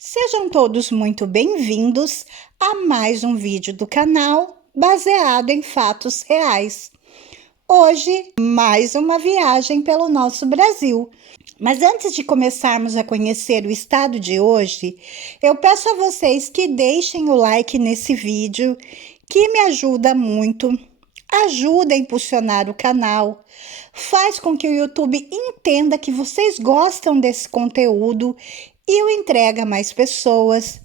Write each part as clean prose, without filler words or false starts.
Sejam todos muito bem-vindos a mais um vídeo do canal baseado em fatos reais. Hoje, mais uma viagem pelo nosso Brasil. Mas antes de começarmos a conhecer o estado de hoje, eu peço a vocês que deixem o like nesse vídeo, que me ajuda muito, ajuda a impulsionar o canal, faz com que o YouTube entenda que vocês gostam desse conteúdo e o entrega a mais pessoas.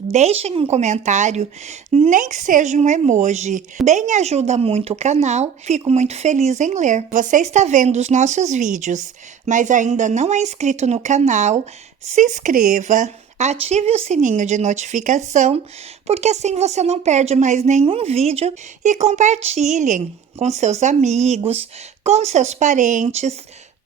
Deixem um comentário, nem que seja um emoji. Bem ajuda muito o canal, fico muito feliz em ler. Você está vendo os nossos vídeos, mas ainda não é inscrito no canal, se inscreva, ative o sininho de notificação, porque assim você não perde mais nenhum vídeo e compartilhem com seus amigos, com seus parentes,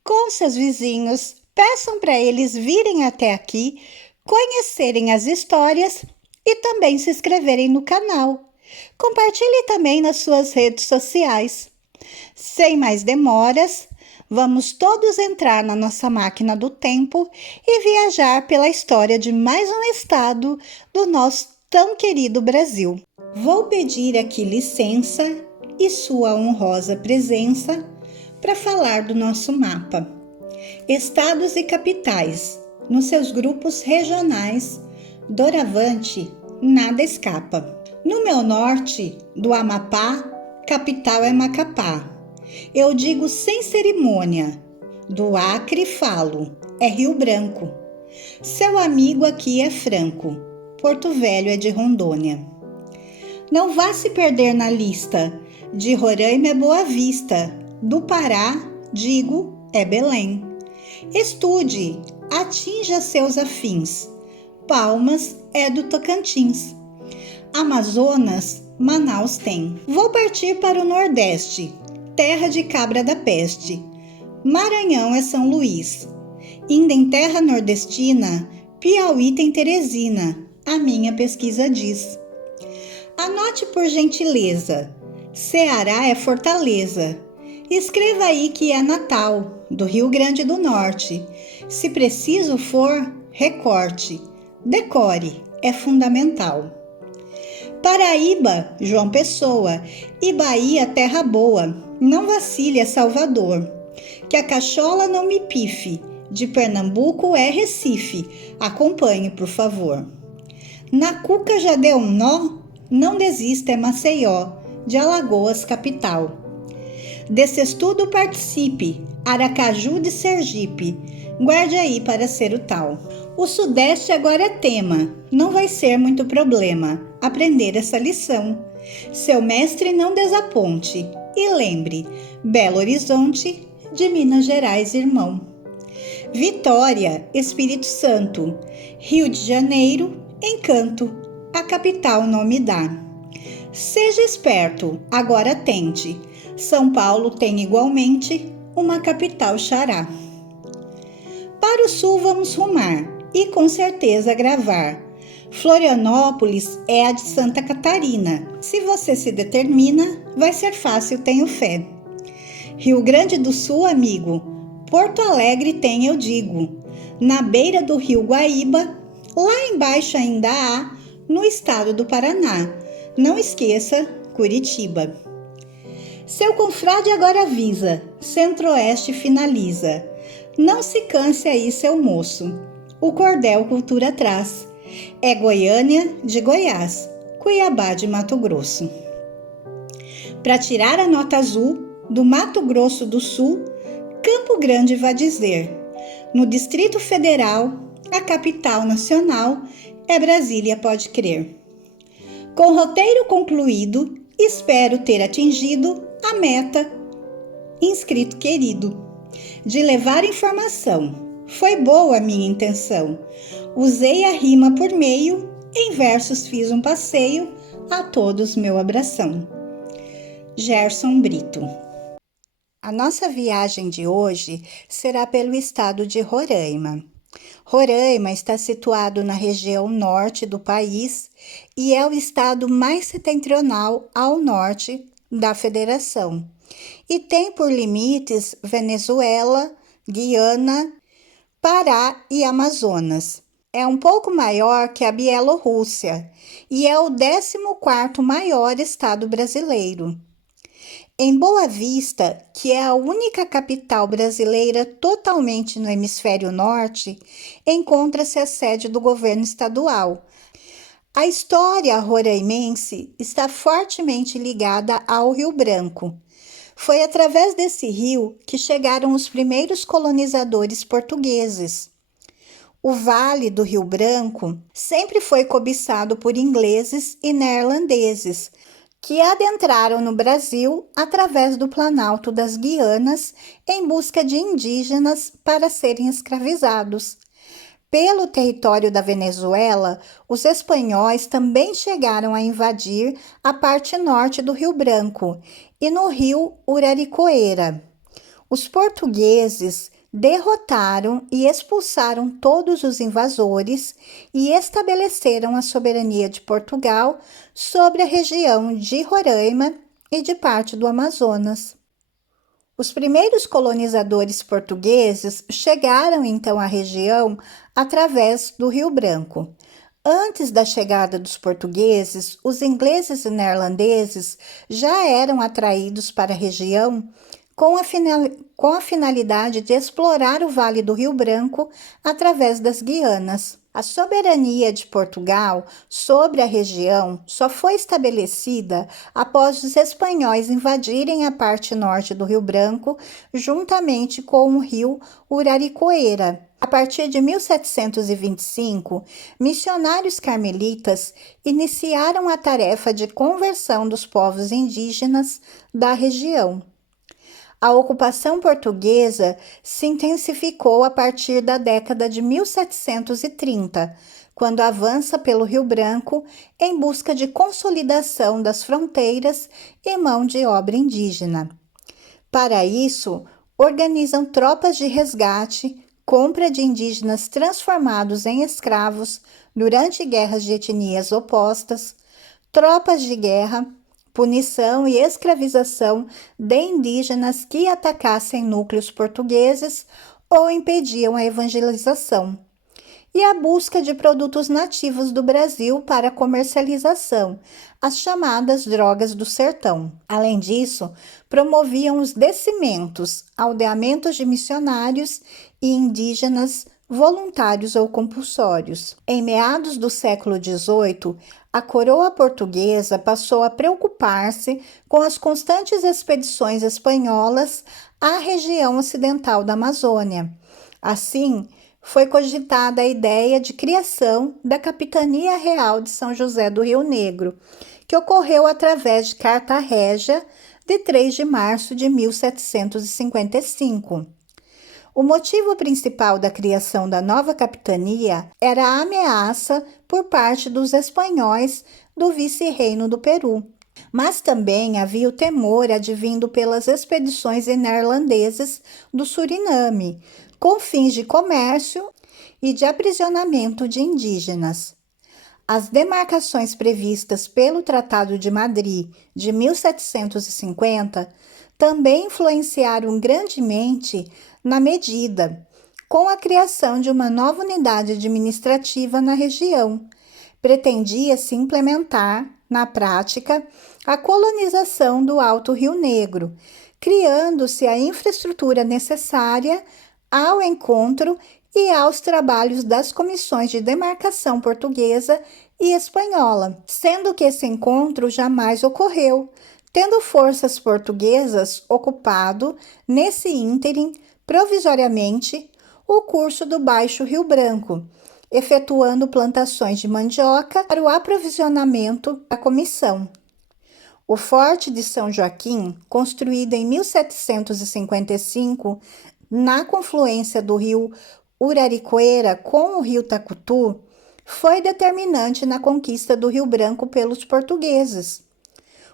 com seus vizinhos. Peçam para eles virem até aqui, conhecerem as histórias e também se inscreverem no canal. Compartilhe também nas suas redes sociais. Sem mais demoras, vamos todos entrar na nossa máquina do tempo e viajar pela história de mais um estado do nosso tão querido Brasil. Vou pedir aqui licença e sua honrosa presença para falar do nosso mapa. Estados e capitais, nos seus grupos regionais, doravante, nada escapa. No meu norte, do Amapá, capital é Macapá. Eu digo sem cerimônia, do Acre falo, é Rio Branco. Seu amigo aqui é franco, Porto Velho é de Rondônia. Não vá se perder na lista, de Roraima é Boa Vista, do Pará, digo, é Belém. Estude, atinja seus afins. Palmas é do Tocantins. Amazonas, Manaus tem. Vou partir para o Nordeste, terra de cabra da peste. Maranhão é São Luís. Indo em terra nordestina, Piauí tem Teresina, a minha pesquisa diz. Anote por gentileza, Ceará é Fortaleza. Escreva aí que é Natal, do Rio Grande do Norte. Se preciso for, recorte. Decore, é fundamental. Paraíba, João Pessoa. E Bahia, terra boa. Não vacile, é Salvador. Que a cachola não me pife. De Pernambuco é Recife. Acompanhe, por favor. Na cuca já deu um nó? Não desista, é Maceió. De Alagoas, capital. Desse estudo participe, Aracaju de Sergipe, guarde aí para ser o tal. O Sudeste agora é tema, não vai ser muito problema aprender essa lição. Seu mestre não desaponte e lembre, Belo Horizonte, de Minas Gerais, irmão. Vitória, Espírito Santo, Rio de Janeiro, Encanto, a capital não me dá. Seja esperto, agora tente. São Paulo tem igualmente uma capital xará. Para o sul vamos rumar e com certeza gravar. Florianópolis é a de Santa Catarina. Se você se determina, vai ser fácil, tenho fé. Rio Grande do Sul, amigo, Porto Alegre tem, eu digo. Na beira do rio Guaíba, lá embaixo ainda há, no estado do Paraná. Não esqueça, Curitiba. Seu confrade agora avisa, Centro-Oeste finaliza. Não se canse aí, seu moço, o cordel cultura traz. É Goiânia de Goiás, Cuiabá de Mato Grosso. Para tirar a nota azul, do Mato Grosso do Sul, Campo Grande vai dizer. No Distrito Federal, a capital nacional é Brasília, pode crer. Com roteiro concluído, espero ter atingido a meta, inscrito querido, de levar informação. Foi boa a minha intenção. Usei a rima por meio, em versos fiz um passeio, a todos meu abração. Gerson Brito. A nossa viagem de hoje será pelo estado de Roraima. Roraima está situado na região norte do país e é o estado mais setentrional ao norte da federação. E tem por limites Venezuela, Guiana, Pará e Amazonas. é um pouco maior que a Bielorrússia e é o 14º maior estado brasileiro. Em Boa Vista, que é a única capital brasileira totalmente no hemisfério norte, encontra-se a sede do governo estadual. A história roraimense está fortemente ligada ao Rio Branco. Foi através desse rio que chegaram os primeiros colonizadores portugueses. O Vale do Rio Branco sempre foi cobiçado por ingleses e neerlandeses, que adentraram no Brasil através do Planalto das Guianas em busca de indígenas para serem escravizados. Pelo território da Venezuela, os espanhóis também chegaram a invadir a parte norte do Rio Branco e no rio Uraricoeira. Os portugueses derrotaram e expulsaram todos os invasores e estabeleceram a soberania de Portugal sobre a região de Roraima e de parte do Amazonas. Os primeiros colonizadores portugueses chegaram então à região através do Rio Branco. Antes da chegada dos portugueses, os ingleses e neerlandeses já eram atraídos para a região com a finalidade de explorar o Vale do Rio Branco através das Guianas. A soberania de Portugal sobre a região só foi estabelecida após os espanhóis invadirem a parte norte do Rio Branco, juntamente com o rio Uraricoeira. A partir de 1725, missionários carmelitas iniciaram a tarefa de conversão dos povos indígenas da região. A ocupação portuguesa se intensificou a partir da década de 1730, quando avança pelo Rio Branco em busca de consolidação das fronteiras e mão de obra indígena. Para isso, organizam tropas de resgate, compra de indígenas transformados em escravos durante guerras de etnias opostas, tropas de guerra, punição e escravização de indígenas que atacassem núcleos portugueses ou impediam a evangelização, e a busca de produtos nativos do Brasil para comercialização, as chamadas drogas do sertão. Além disso, promoviam os descimentos, aldeamentos de missionários e indígenas voluntários ou compulsórios. Em meados do século XVIII, a coroa portuguesa passou a preocupar-se com as constantes expedições espanholas à região ocidental da Amazônia. Assim, foi cogitada a ideia de criação da Capitania Real de São José do Rio Negro, que ocorreu através de Carta Régia de 3 de março de 1755. O motivo principal da criação da nova capitania era a ameaça por parte dos espanhóis do vice-reino do Peru, mas também havia o temor advindo pelas expedições neerlandeses do Suriname, com fins de comércio e de aprisionamento de indígenas. As demarcações previstas pelo Tratado de Madrid de 1750 também influenciaram grandemente na medida, com a criação de uma nova unidade administrativa na região. Pretendia-se implementar, na prática, a colonização do Alto Rio Negro, criando-se a infraestrutura necessária ao encontro e aos trabalhos das comissões de demarcação portuguesa e espanhola, sendo que esse encontro jamais ocorreu, tendo forças portuguesas ocupado, nesse ínterim, provisoriamente, o curso do Baixo Rio Branco, efetuando plantações de mandioca para o aprovisionamento da comissão. O Forte de São Joaquim, construído em 1755, na confluência do rio Uraricoeira com o rio Tacutu, foi determinante na conquista do Rio Branco pelos portugueses.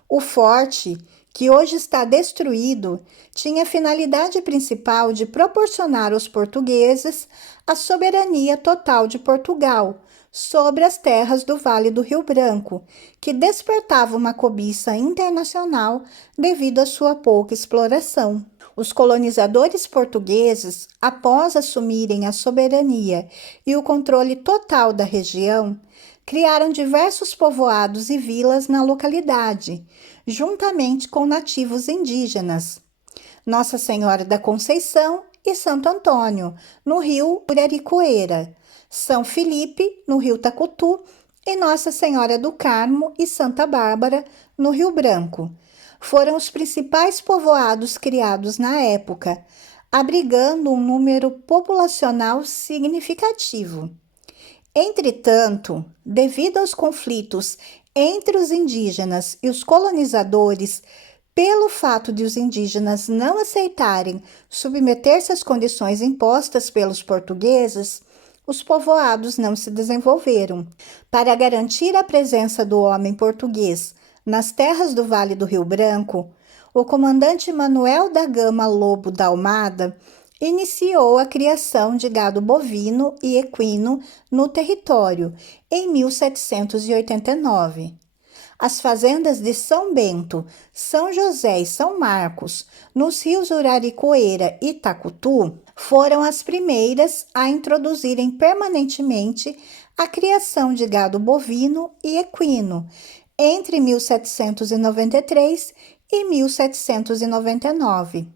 O forte, que hoje está destruído, tinha a finalidade principal de proporcionar aos portugueses a soberania total de Portugal sobre as terras do Vale do Rio Branco, que despertava uma cobiça internacional devido à sua pouca exploração. Os colonizadores portugueses, após assumirem a soberania e o controle total da região, criaram diversos povoados e vilas na localidade, juntamente com nativos indígenas. Nossa Senhora da Conceição e Santo Antônio, no rio Uraricoeira, São Felipe, no rio Tacutu, e Nossa Senhora do Carmo e Santa Bárbara, no Rio Branco. Foram os principais povoados criados na época, abrigando um número populacional significativo. Entretanto, devido aos conflitos entre os indígenas e os colonizadores, pelo fato de os indígenas não aceitarem submeter-se às condições impostas pelos portugueses, os povoados não se desenvolveram. Para garantir a presença do homem português nas terras do Vale do Rio Branco, o comandante Manuel da Gama Lobo da Almada iniciou a criação de gado bovino e equino no território em 1789. As fazendas de São Bento, São José e São Marcos, nos rios Uraricoeira e Tacutu, foram as primeiras a introduzirem permanentemente a criação de gado bovino e equino entre 1793 e 1799.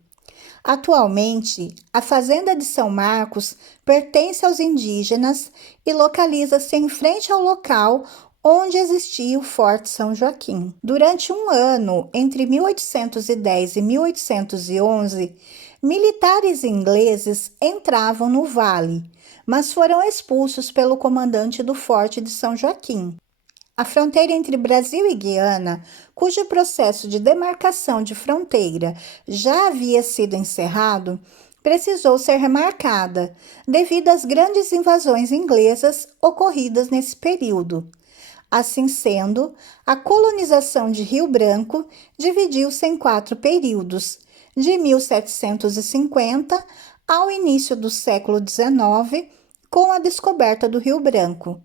Atualmente, a fazenda de São Marcos pertence aos indígenas e localiza-se em frente ao local onde existia o Forte São Joaquim. Durante um ano, entre 1810 e 1811, militares ingleses entravam no vale, mas foram expulsos pelo comandante do Forte de São Joaquim. A fronteira entre Brasil e Guiana, cujo processo de demarcação de fronteira já havia sido encerrado, precisou ser remarcada, devido às grandes invasões inglesas ocorridas nesse período. Assim sendo, a colonização de Rio Branco dividiu-se em 4 períodos, de 1750 ao início do século XIX, com a descoberta do Rio Branco.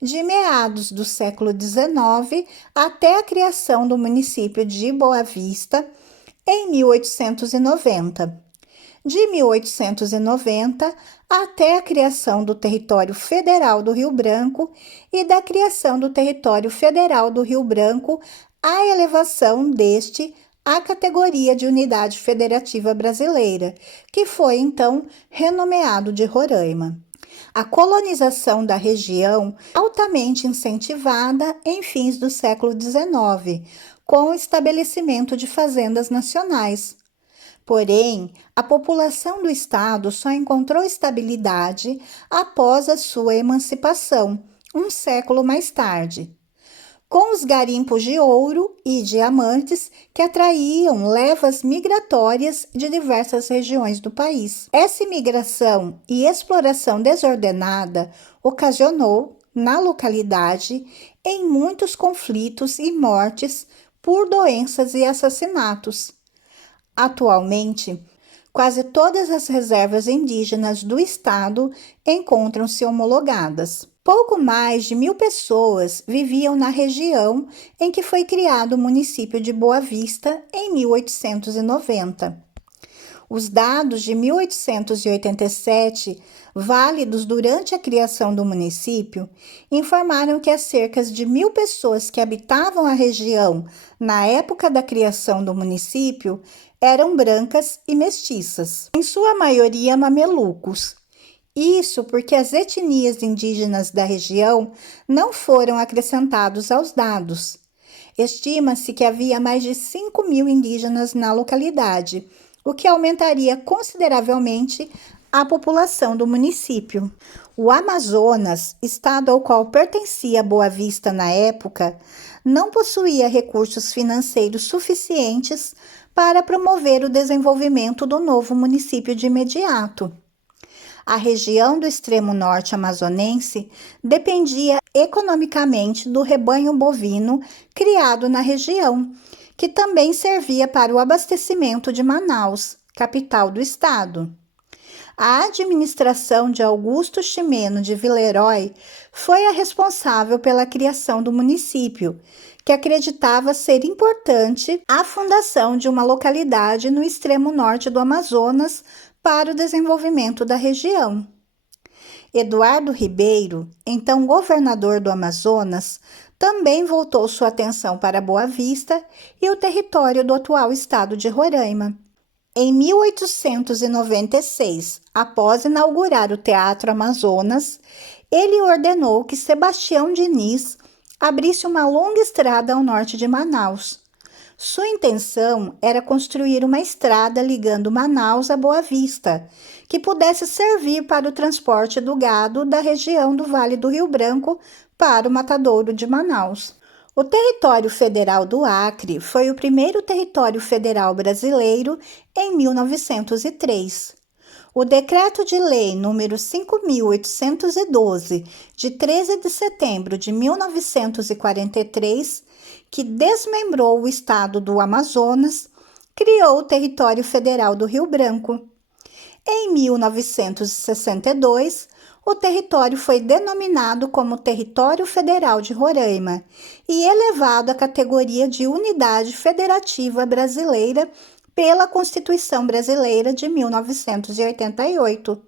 De meados do século XIX até a criação do município de Boa Vista, em 1890. De 1890 até a criação do Território Federal do Rio Branco e da criação do Território Federal do Rio Branco, a elevação deste à categoria de Unidade Federativa Brasileira, que foi então renomeado de Roraima. A colonização da região, altamente incentivada em fins do século XIX, com o estabelecimento de fazendas nacionais. Porém, a população do estado só encontrou estabilidade após a sua emancipação, um século mais tarde, com os garimpos de ouro e diamantes que atraíam levas migratórias de diversas regiões do país. Essa imigração e exploração desordenada ocasionou, na localidade, em muitos conflitos e mortes por doenças e assassinatos. Atualmente, quase todas as reservas indígenas do estado encontram-se homologadas. Pouco mais de 1.000 pessoas viviam na região em que foi criado o município de Boa Vista em 1890. Os dados de 1887, válidos durante a criação do município, informaram que as cerca de 1.000 pessoas que habitavam a região na época da criação do município eram brancas e mestiças, em sua maioria mamelucos. Isso porque as etnias indígenas da região não foram acrescentados aos dados. Estima-se que havia mais de 5.000 indígenas na localidade, o que aumentaria consideravelmente a população do município. O Amazonas, estado ao qual pertencia Boa Vista na época, não possuía recursos financeiros suficientes para promover o desenvolvimento do novo município de imediato. A região do extremo norte amazonense dependia economicamente do rebanho bovino criado na região, que também servia para o abastecimento de Manaus, capital do estado. A administração de Augusto Ximeno de Villeroy foi a responsável pela criação do município, que acreditava ser importante a fundação de uma localidade no extremo norte do Amazonas para o desenvolvimento da região. Eduardo Ribeiro, então governador do Amazonas, também voltou sua atenção para Boa Vista e o território do atual estado de Roraima. Em 1896, após inaugurar o Teatro Amazonas, ele ordenou que Sebastião Diniz abrisse uma longa estrada ao norte de Manaus. Sua intenção era construir uma estrada ligando Manaus a Boa Vista, que pudesse servir para o transporte do gado da região do Vale do Rio Branco para o matadouro de Manaus. O Território Federal do Acre foi o primeiro território federal brasileiro em 1903. O Decreto de Lei nº 5.812, de 13 de setembro de 1943, que desmembrou o estado do Amazonas, criou o Território Federal do Rio Branco. Em 1962, o território foi denominado como Território Federal de Roraima e elevado à categoria de Unidade Federativa Brasileira pela Constituição Brasileira de 1988.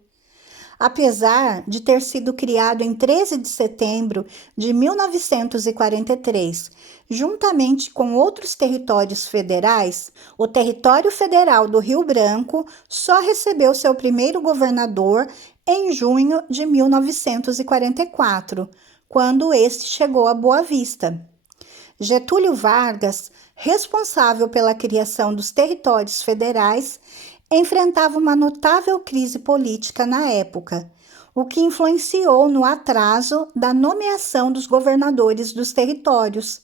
Apesar de ter sido criado em 13 de setembro de 1943, juntamente com outros territórios federais, o Território Federal do Rio Branco só recebeu seu primeiro governador em junho de 1944, quando este chegou a Boa Vista. Getúlio Vargas, responsável pela criação dos territórios federais, enfrentava uma notável crise política na época, o que influenciou no atraso da nomeação dos governadores dos territórios.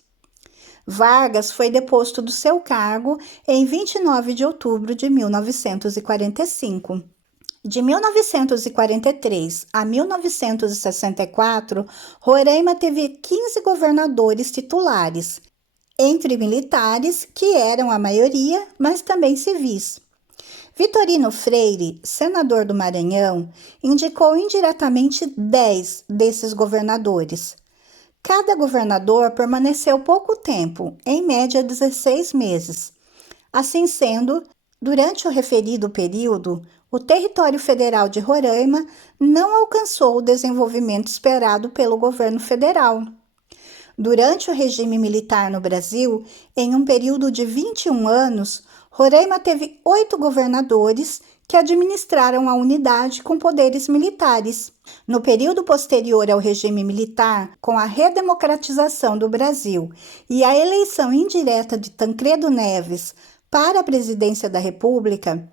Vargas foi deposto do seu cargo em 29 de outubro de 1945. De 1943 a 1964, Roraima teve 15 governadores titulares, entre militares, que eram a maioria, mas também civis. Vitorino Freire, senador do Maranhão, indicou indiretamente 10 desses governadores. Cada governador permaneceu pouco tempo, em média 16 meses. Assim sendo, durante o referido período, o território federal de Roraima não alcançou o desenvolvimento esperado pelo governo federal. Durante o regime militar no Brasil, em um período de 21 anos, Roraima teve 8 governadores que administraram a unidade com poderes militares. No período posterior ao regime militar, com a redemocratização do Brasil e a eleição indireta de Tancredo Neves para a presidência da República,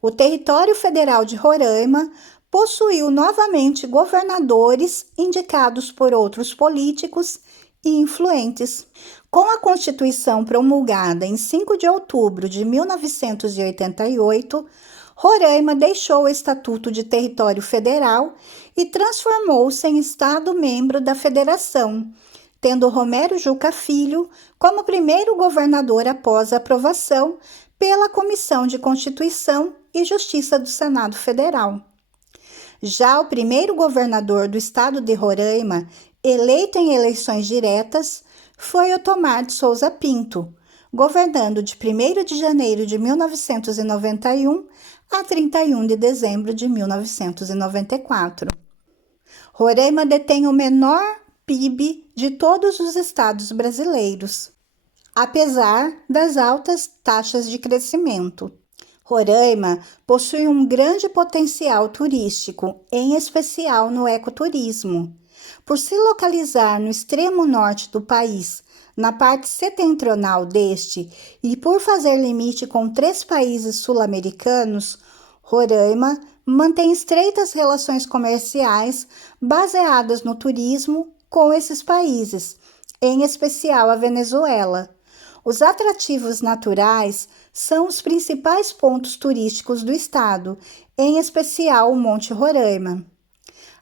o território federal de Roraima possuiu novamente governadores indicados por outros políticos e influentes. Com a Constituição promulgada em 5 de outubro de 1988, Roraima deixou o Estatuto de Território Federal e transformou-se em Estado-membro da Federação, tendo Romero Jucá Filho como primeiro governador após a aprovação pela Comissão de Constituição e Justiça do Senado Federal. Já o primeiro governador do estado de Roraima, eleito em eleições diretas, foi Otomar de Souza Pinto, governando de 1º de janeiro de 1991 a 31 de dezembro de 1994. Roraima detém o menor PIB de todos os estados brasileiros, apesar das altas taxas de crescimento. Roraima possui um grande potencial turístico, em especial no ecoturismo. Por se localizar no extremo norte do país, na parte setentrional deste, e por fazer limite com 3 países sul-americanos, Roraima mantém estreitas relações comerciais baseadas no turismo com esses países, em especial a Venezuela. Os atrativos naturais são os principais pontos turísticos do estado, em especial o Monte Roraima.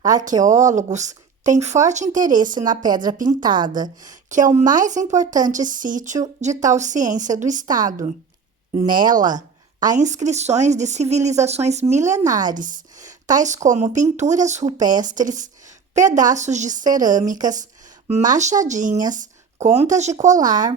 Arqueólogos têm forte interesse na Pedra Pintada, que é o mais importante sítio de tal ciência do estado. Nela, há inscrições de civilizações milenares, tais como pinturas rupestres, pedaços de cerâmicas, machadinhas, contas de colar,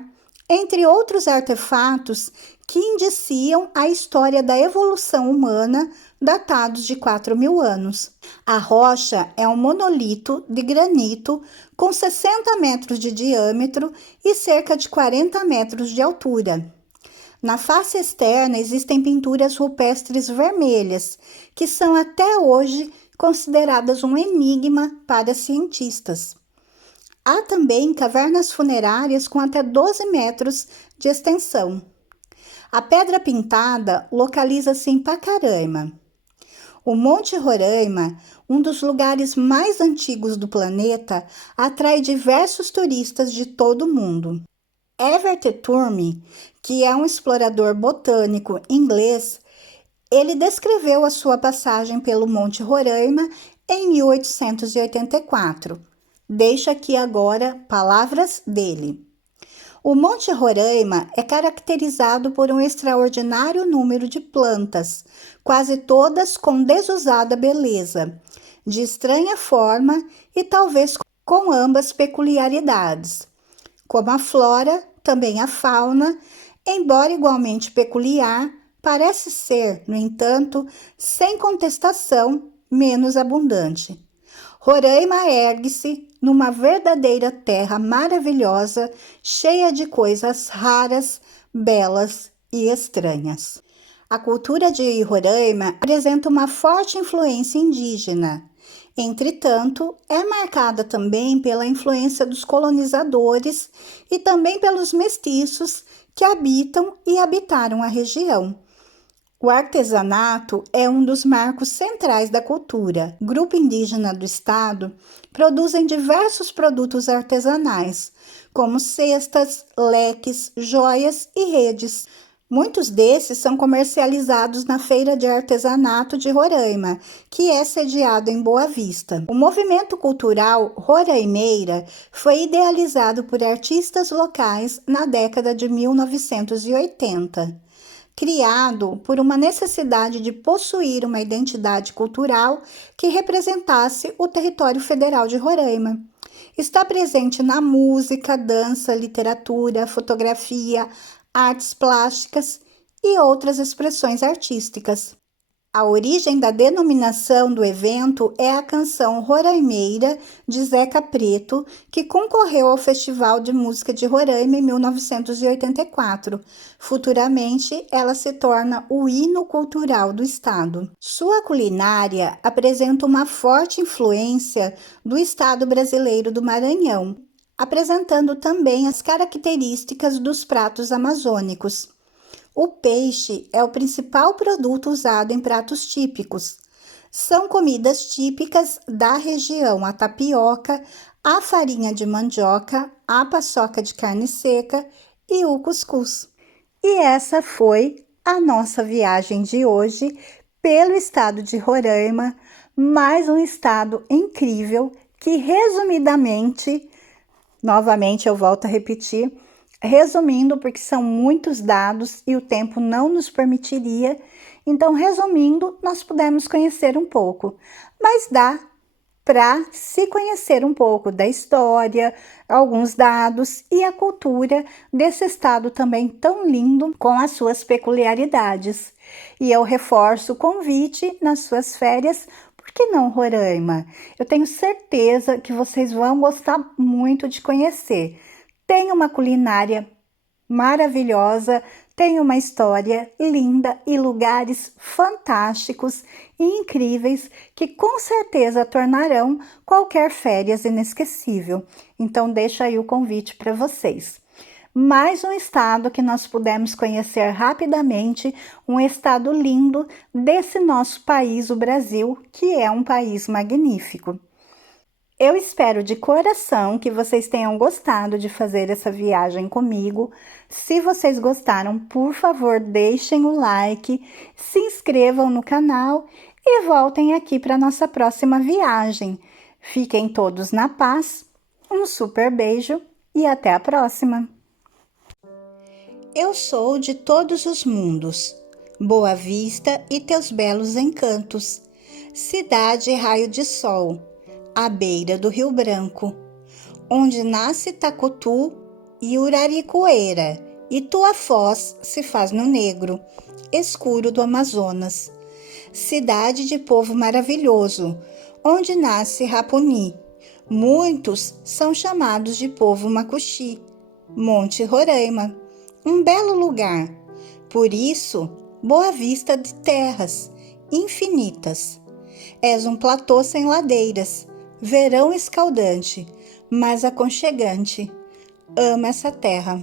entre outros artefatos que indiciam a história da evolução humana, datados de 4.000 anos. A rocha é um monolito de granito com 60 metros de diâmetro e cerca de 40 metros de altura. Na face externa existem pinturas rupestres vermelhas, que são até hoje consideradas um enigma para cientistas. Há também cavernas funerárias com até 12 metros de extensão. A Pedra Pintada localiza-se em Pacaraima. O Monte Roraima, um dos lugares mais antigos do planeta, atrai diversos turistas de todo o mundo. Evert Turme, que é um explorador botânico inglês, ele descreveu a sua passagem pelo Monte Roraima em 1884. Deixo aqui agora palavras dele. O Monte Roraima é caracterizado por um extraordinário número de plantas, quase todas com desusada beleza, de estranha forma e talvez com ambas peculiaridades, como a flora, também a fauna, embora igualmente peculiar, parece ser, no entanto, sem contestação, menos abundante. Roraima ergue-se numa verdadeira terra maravilhosa, cheia de coisas raras, belas e estranhas. A cultura de Roraima apresenta uma forte influência indígena. Entretanto, é marcada também pela influência dos colonizadores e também pelos mestiços que habitam e habitaram a região. O artesanato é um dos marcos centrais da cultura. O grupo indígena do estado produzem diversos produtos artesanais, como cestas, leques, joias e redes. Muitos desses são comercializados na Feira de Artesanato de Roraima, que é sediado em Boa Vista. O movimento cultural roraimeira foi idealizado por artistas locais na década de 1980. Criado por uma necessidade de possuir uma identidade cultural que representasse o território federal de Roraima. Está presente na música, dança, literatura, fotografia, artes plásticas e outras expressões artísticas. A origem da denominação do evento é a canção Roraimeira, de Zeca Preto, que concorreu ao Festival de Música de Roraima em 1984. Futuramente, ela se torna o hino cultural do estado. Sua culinária apresenta uma forte influência do estado brasileiro do Maranhão, apresentando também as características dos pratos amazônicos. O peixe é o principal produto usado em pratos típicos. São comidas típicas da região a tapioca, a farinha de mandioca, a paçoca de carne seca e o cuscuz. E essa foi a nossa viagem de hoje pelo estado de Roraima, mais um estado incrível que, resumidamente, novamente eu volto a repetir, resumindo, porque são muitos dados e o tempo não nos permitiria, então, resumindo, nós pudemos conhecer um pouco, mas dá para se conhecer um pouco da história, alguns dados e a cultura desse estado também tão lindo, com as suas peculiaridades. E eu reforço o convite nas suas férias. Por que não Roraima? Eu tenho certeza que vocês vão gostar muito de conhecer. Tem uma culinária maravilhosa, tem uma história linda e lugares fantásticos e incríveis que com certeza tornarão qualquer férias inesquecível. Então, deixo aí o convite para vocês. Mais um estado que nós pudemos conhecer rapidamente, um estado lindo desse nosso país, o Brasil, que é um país magnífico. Eu espero de coração que vocês tenham gostado de fazer essa viagem comigo. Se vocês gostaram, por favor, deixem o like, se inscrevam no canal e voltem aqui para nossa próxima viagem. Fiquem todos na paz, um super beijo e até a próxima! Eu sou de todos os mundos, Boa Vista e teus belos encantos, cidade e raio de sol, à beira do Rio Branco, onde nasce Tacutu e Uraricoeira, e tua foz se faz no negro, escuro do Amazonas. Cidade de povo maravilhoso, onde nasce Rapuni. Muitos são chamados de povo Macuxi. Monte Roraima, um belo lugar. Por isso, Boa Vista de terras infinitas. És um platô sem ladeiras, verão escaldante, mas aconchegante. Amo essa terra.